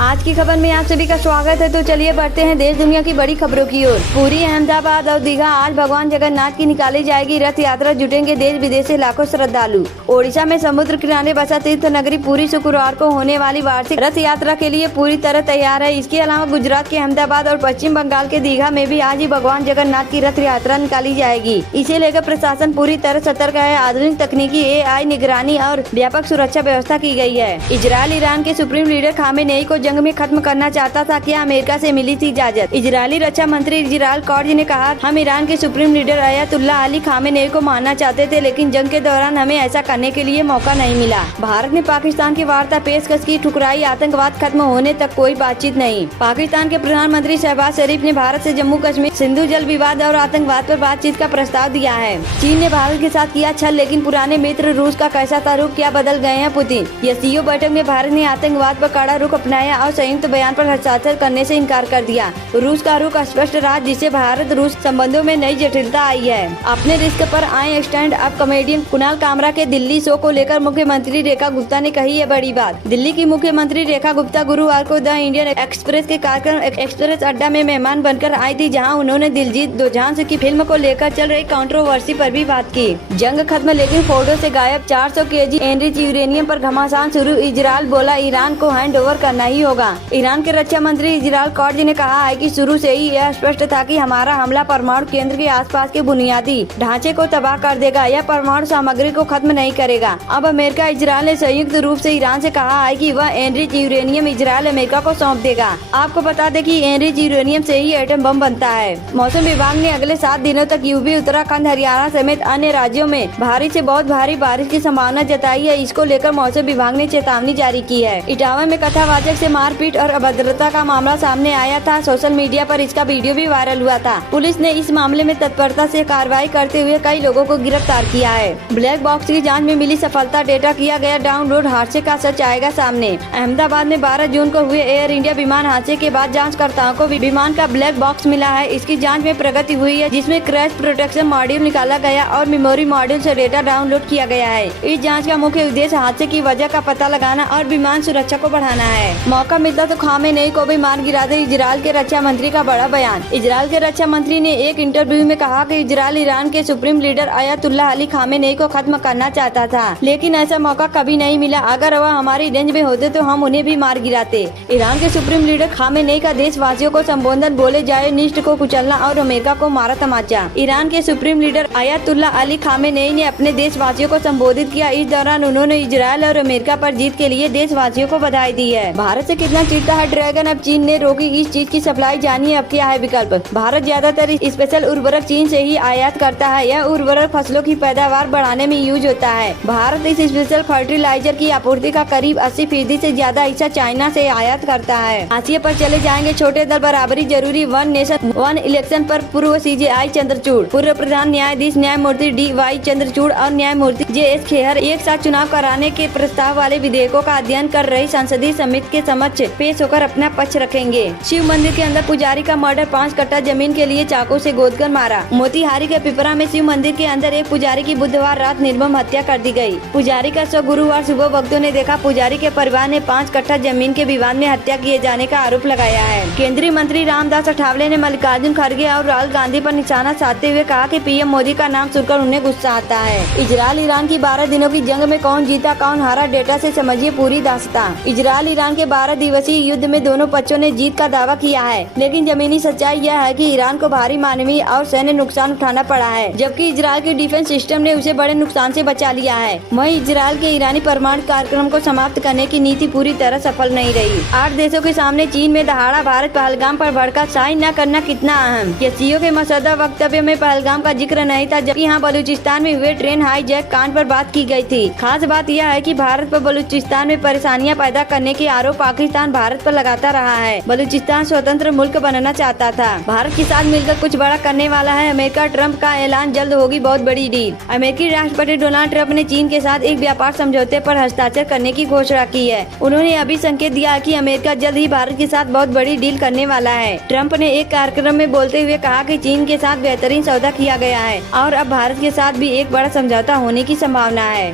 आज की खबर में आप सभी का स्वागत है। तो चलिए बढ़ते हैं देश दुनिया की बड़ी खबरों की ओर। पुरी, अहमदाबाद और दीघा आज भगवान जगन्नाथ की निकाली जाएगी रथ यात्रा। जुटेंगे देश विदेश से लाखों श्रद्धालु। ओडिशा में समुद्र किनारे बसा तीर्थ नगरी पुरी शुक्रवार को होने वाली वार्षिक रथ यात्रा के लिए पूरी तरह तैयार है। इसके अलावा गुजरात के अहमदाबाद और पश्चिम बंगाल के दीघा में भी आज ही भगवान जगन्नाथ की रथ यात्रा निकाली जाएगी। इसे लेकर प्रशासन पूरी तरह सतर्क है। आधुनिक तकनीकी AI निगरानी और व्यापक सुरक्षा व्यवस्था की गई है। इजराइल ईरान के सुप्रीम लीडर खामेनेई को जंग में खत्म करना चाहता था। क्या अमेरिका से मिली थी इजाजत? इजरायली रक्षा मंत्री इजराइल कॉट्ज ने कहा, हम ईरान के supreme leader Ayatollah Ali Khamenei को मारना चाहते थे, लेकिन जंग के दौरान हमें ऐसा करने के लिए मौका नहीं मिला। भारत ने पाकिस्तान की वार्ता पेशकश की, ठुकराई। आतंकवाद खत्म होने तक कोई बातचीत नहीं। पाकिस्तान के प्रधानमंत्री शहबाज शरीफ ने भारत से जम्मू कश्मीर, सिंधु जल विवाद और आतंकवाद पर बातचीत का प्रस्ताव दिया है। चीन ने भारत के साथ किया छल, लेकिन पुराने मित्र रूस का कैसा था रुख? क्या बदल गए हैं पुतिन? SCO बैठक में भारत ने आतंकवाद पर कड़ा रुख अपनाया और संयुक्त बयान पर हस्ताक्षर करने से इनकार कर दिया। रूस का रुख स्पष्ट रहा, जिससे भारत रूस संबंधों में नई जटिलता आई है। अपने रिस्क पर आए stand up comedian Kunal Kamra के दिल्ली शो को लेकर मुख्यमंत्री रेखा गुप्ता ने कही है बड़ी बात। दिल्ली की मुख्यमंत्री रेखा गुप्ता गुरुवार को द इंडियन एक्सप्रेस के कार्यक्रम एक्सप्रेस अड्डा में मेहमान बनकर आई थी, जहां उन्होंने दिलजीत दोसांझ की फिल्म को लेकर चल रही कंट्रोवर्सी पर भी बात की। जंग खत्म लेकिन फोर्डो से गायब 400 kg एनरिच यूरेनियम पर घमासान शुरू। इजरायल बोला ईरान को हैंड ओवर करना ही होगा। ईरान के रक्षा मंत्री इजराइल कॉट्ज ने कहा है कि शुरू से ही यह स्पष्ट था कि हमारा हमला परमाणु केंद्र के आसपास के बुनियादी ढांचे को तबाह कर देगा। यह परमाणु सामग्री को खत्म नहीं करेगा। अब अमेरिका इजराइल ने संयुक्त रूप से ईरान से कहा है कि वह एनरिच यूरेनियम इजराइल अमेरिका को सौंप देगा। आपको बता दें कि एनरिच यूरेनियम से ही एटम बम बनता है। मौसम विभाग ने अगले 7 दिनों तक यूपी, उत्तराखंड, हरियाणा समेत अन्य राज्यों में भारी से बहुत भारी बारिश की संभावना जताई है। इसको लेकर मौसम विभाग ने चेतावनी जारी की है। इटावा में कथावाचक से मारपीट और अभद्रता का मामला सामने आया था। सोशल मीडिया पर इसका वीडियो भी वायरल हुआ था। पुलिस ने इस मामले में तत्परता से कार्रवाई करते हुए कई लोगों को गिरफ्तार किया है। ब्लैक बॉक्स की जांच में मिली सफलता, डेटा किया गया डाउनलोड, हादसे का सच आएगा सामने। अहमदाबाद में 12 जून को हुए एयर इंडिया विमान हादसे के बाद जांचकर्ताओं को विमान का ब्लैक बॉक्स मिला है। इसकी जांच में प्रगति हुई है, जिसमें क्रैश प्रोटेक्शन मॉड्यूल निकाला गया और मेमोरी मॉड्यूल से डेटा डाउनलोड किया गया है। इस जाँच का मुख्य उद्देश्य हादसे की वजह का पता लगाना और विमान सुरक्षा को बढ़ाना है। मौका मिलता तो खामेनेई को भी मार गिरा दे, इजराइल के रक्षा मंत्री का बड़ा बयान। इजराइल के रक्षा मंत्री ने एक इंटरव्यू में कहा कि इजराइल ईरान के supreme leader Ayatollah Ali Khamenei को खत्म करना चाहता था, लेकिन ऐसा मौका कभी नहीं मिला। अगर वह हमारी रेंज में होते तो हम उन्हें भी मार गिराते। ईरान के सुप्रीम लीडर खामेनेई का देशवासियों को संबोधन, बोले जाए निष्ठ को कुचलना और अमेरिका को मारा तमाचा। ईरान के supreme leader Ayatollah Ali Khamenei ने अपने देशवासियों को संबोधित किया। इस दौरान उन्होंने इजराइल और अमेरिका पर जीत के लिए देशवासियों को बधाई दी है। भारत से कितना चीरता है ड्रैगन, अब चीन ने रोकी इस चीज की सप्लाई। जानिए अब क्या है विकल्प। भारत ज्यादातर स्पेशल उर्वरक चीन से ही आयात करता है। यह उर्वरक फसलों की पैदावार बढ़ाने में यूज होता है। भारत इस स्पेशल फर्टिलाइजर की आपूर्ति का करीब 80% से ज्यादा हिस्सा चाइना से आयात करता है। हाशिए पर चले जाएंगे छोटे दल, बराबरी जरूरी, वन नेशन वन इलेक्शन पर पूर्व CJI चंद्रचूड़, पूर्व प्रधान न्यायाधीश न्यायमूर्ति DY चंद्रचूड़ और न्यायमूर्ति JS खेहर एक साथ चुनाव कराने के प्रस्ताव वाले विधेयकों का अध्ययन कर रही संसदीय समिति के समक्ष पेश होकर अपना पक्ष रखेंगे। शिव मंदिर के अंदर पुजारी का मर्डर, 5 कट्टा जमीन के लिए चाकू से गोदकर मारा। मोतिहारी के पिपरा में शिव मंदिर के अंदर एक पुजारी की बुधवार रात निर्मम हत्या कर दी गई। पुजारी का शव गुरुवार सुबह भक्तों ने देखा। पुजारी के परिवार ने 5 कट्टा जमीन के विवाद में हत्या किए जाने का आरोप लगाया है। केंद्रीय मंत्री रामदास अठावले ने मल्लिकार्जुन खड़गे और राहुल गांधी पर निशाना साधते हुए कहा कि PM मोदी का नाम सुनकर उन्हें गुस्सा आता है। इजराइल ईरान की 12 दिनों की जंग में कौन जीता कौन हारा, डेटा से समझिए पूरी दास्तां। इजराइल ईरान के 12 दिवसीय युद्ध में दोनों पक्षों ने जीत का दावा किया है, लेकिन जमीनी सच्चाई यह है कि ईरान को भारी मानवीय और सैन्य नुकसान उठाना पड़ा है, जबकि इजराइल के डिफेंस सिस्टम ने उसे बड़े नुकसान से बचा लिया है। वहीं इजराइल के ईरानी परमाणु कार्यक्रम को समाप्त करने की नीति पूरी तरह सफल नहीं रही। 8 देशों के सामने चीन में दहाड़ा, भारत पहलगाम पर भड़का, साइन न करना कितना अहम। SCO के मसौदा वक्तव्य में पहलगाम का जिक्र नहीं था, जबकि यहाँ बलूचिस्तान में हुए ट्रेन हाईजैक कांड पर बात की गई थी। खास बात यह है कि भारत पर बलूचिस्तान में परेशानियां पैदा करने के आरोप पाकिस्तान भारत पर लगाता रहा है। बलूचिस्तान स्वतंत्र मुल्क बनना चाहता था। भारत के साथ मिलकर कुछ बड़ा करने वाला है। अमेरिका, ट्रंप का ऐलान, जल्द होगी बहुत बड़ी डील। अमेरिकी राष्ट्रपति डोनाल्ड ट्रंप ने चीन के साथ एक व्यापार समझौते पर हस्ताक्षर करने की घोषणा की है। उन्होंने अभी संकेत दिया है कि अमेरिका जल्द ही भारत के साथ बहुत बड़ी डील करने वाला है। ट्रंप ने एक कार्यक्रम में बोलते हुए कहा कि चीन के साथ बेहतरीन सौदा किया गया है और अब भारत के साथ भी एक बड़ा समझौता होने की संभावना है।